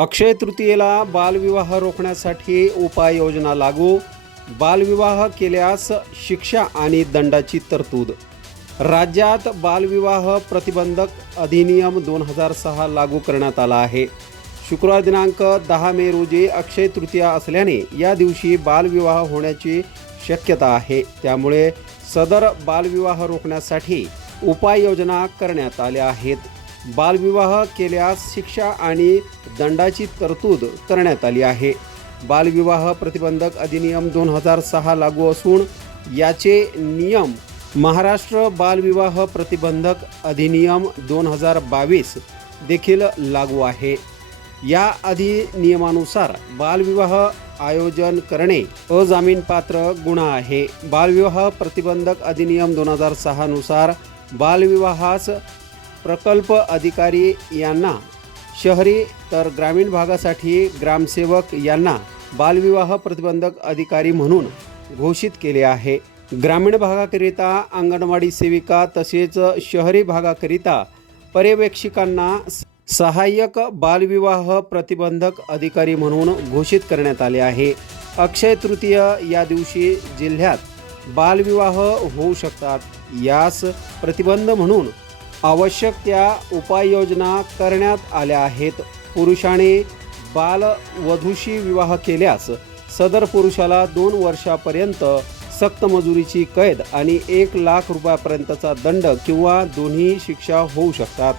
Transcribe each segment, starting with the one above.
अक्षय तृतीयेला बालविवाह रोखण्यासाठी उपाययोजना लागू बालविवाह केल्यास शिक्षा आणि दंडाची तरतूद. राज्यात बालविवाह प्रतिबंधक अधिनियम दोन हजार सहा लागू करण्यात आला आहे. शुक्रवार दिनांक दहा मे रोजी अक्षय तृतीया असल्याने या दिवशी बालविवाह होण्याची शक्यता आहे. त्यामुळे सदर बालविवाह रोखण्यासाठी उपाययोजना करण्यात आल्या आहेत. बालविवाह केल्यास शिक्षा आणि दंडाची तरतूद करण्यात आली आहे. बालविवाह प्रतिबंधक अधिनियम दोन हजार सहा लागू असून याचे नियम महाराष्ट्र बालविवाह प्रतिबंधक अधिनियम दोन हजार बावीस देखील लागू आहे. या अधिनियमानुसार बालविवाह आयोजन करणे अजामीनपात्र गुन्हा आहे. बालविवाह प्रतिबंधक अधिनियम दोन हजार सहानुसार बालविवाहास प्रकल्प अधिकारी यांना शहरी तर ग्रामीण भागासाठी ग्रामसेवक यांना बालविवाह प्रतिबंधक अधिकारी म्हणून घोषित केले आहे. ग्रामीण भागाकरिता अंगणवाडी सेविका तसेच शहरी भागाकरिता पर्यवेक्षिकांना सहाय्यक बालविवाह प्रतिबंधक अधिकारी म्हणून घोषित करण्यात आले आहे. अक्षय तृतीय या दिवशी जिल्ह्यात बालविवाह होऊ शकतात. यास प्रतिबंध म्हणून आवश्यक त्या उपाययोजना करण्यात आल्या आहेत. पुरुषाने बालवधूशी विवाह केल्यास सदर पुरुषाला दोन वर्षापर्यंत सक्त मजुरीची कैद आणि एक लाख रुपयापर्यंतचा दंड किंवा दोन्ही शिक्षा होऊ शकतात.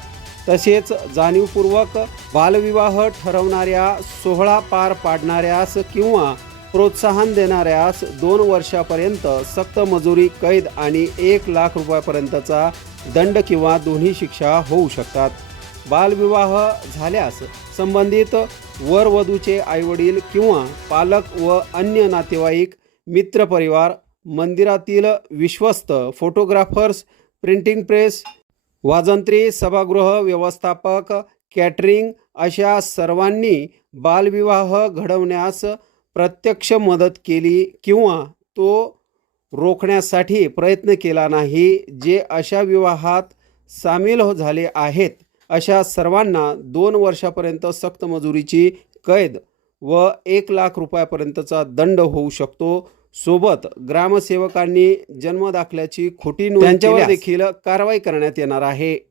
तसेच जाणीवपूर्वक बालविवाह ठरवणाऱ्या सोहळा पार पाडणाऱ्यास किंवा प्रोत्साहन देणाऱ्यास दोन वर्षापर्यंत सक्त मजुरी कैद आणि एक लाख रुपयापर्यंतचा दंड किंवा दोन्ही शिक्षा होऊ शकतात. बालविवाह झाल्यास संबंधित वरवधूचे आईवडील किंवा पालक व अन्य नातेवाईक मित्रपरिवार मंदिरातील विश्वस्त फोटोग्राफर्स प्रिंटिंग प्रेस वाजंत्री सभागृह व्यवस्थापक कॅटरिंग अशा सर्वांनी बालविवाह घडवण्यास प्रत्यक्ष मदत केली किंवा तो रोखण्यासाठी प्रयत्न केला नाही जे अशा विवाहात सामील हो- झाले आहेत अशा सर्वांना दोन वर्षापर्यंत सक्त मजुरीची कैद व एक लाख रुपयापर्यंतचा दंड होऊ शकतो. सोबत ग्रामसेवकांनी जन्मदाखल्याची खोटी नोंद त्यांच्यावर देखील कारवाई करण्यात येणार आहे.